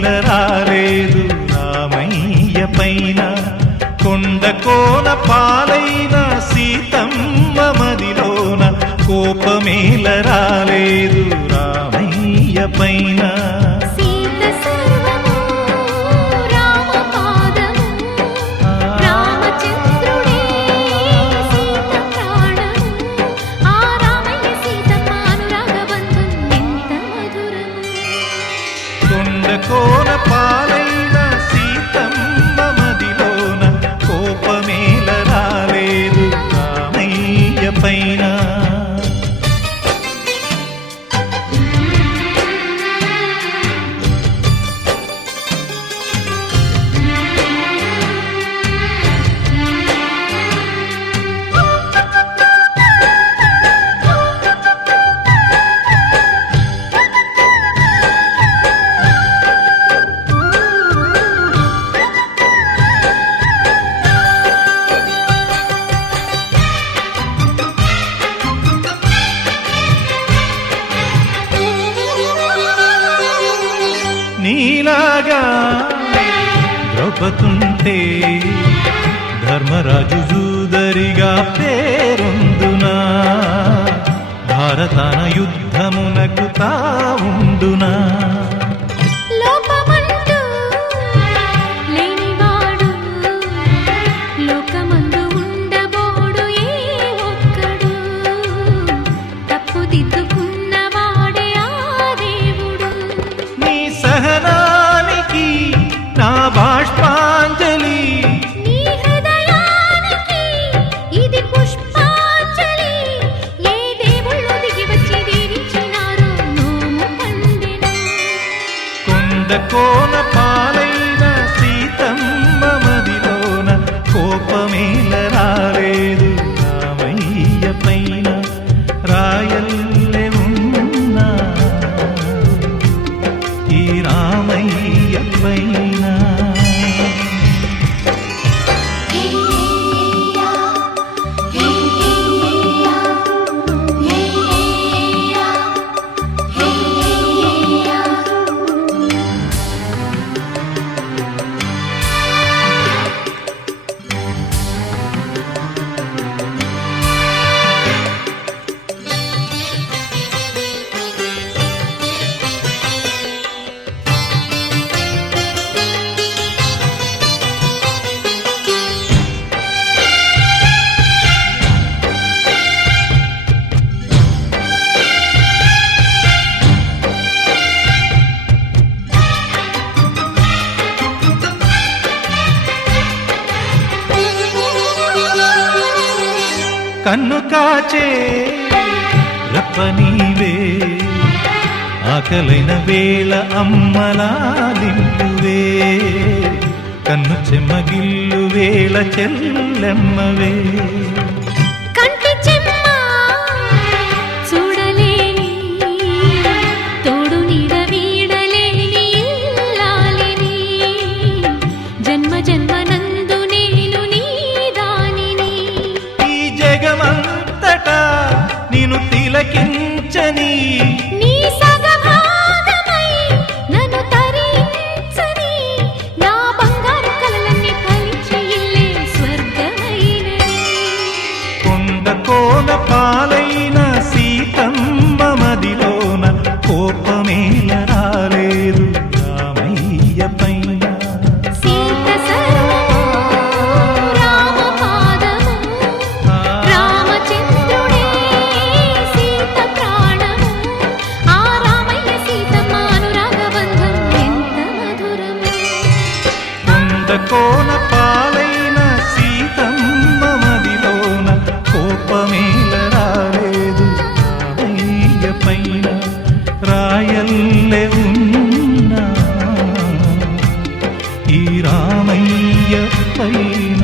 కోపమేల రాలేదు రామయ్య పైన కొండ కోన పాలైన సీతమ్మ మదిలోన కోపమేల రాలేదు రామయ్య పైన కోన పాలైన సీతమ్మ మదిలోన కోపమేల రాలేదు రామయ్య పైన నీలాగా ద్రౌపదుంటే ధర్మరాజు జూదరిగా పేరొందునా భారతాన యుద్ధమునకు తావుండునా నా బాష్పాంజలి నీ హృదయానికి ఇది పుష్పాంజలి ఏ దేవుళ్ళు దిగి వచ్చి దీవించినారో నోము పండెను కొండ కోన పాలైన సీతమ్మ మదిలోన కోపమేల రాలేదు రామయ్య పైన రాయల్లె ఉన్నా ఈ రామయ్య పైన కన్ను కాచే రప్పనీవే ఆకలైన వేళ అమ్మలాలింపువే కన్ను చెమ్మగిల్లు వేళ చెల్లెమ్మవే నిన్ను తిలకించని నీ సగభాగమై నన్ను తరించని నా బంగారు కలలన్నీ ఫలించి ఇల్లే స్వర్గమైనది కొండ కోన పాలైన సీతమ్మ మదిలోన కోపమేల రాలేదు రామయ్య పైన కోన పాలైన సీతమ్మ మదిలోన కోపమేల రాలేదు రామయ్య పైన రాయల్లె ఉన్నా ఈ రామయ్య పైన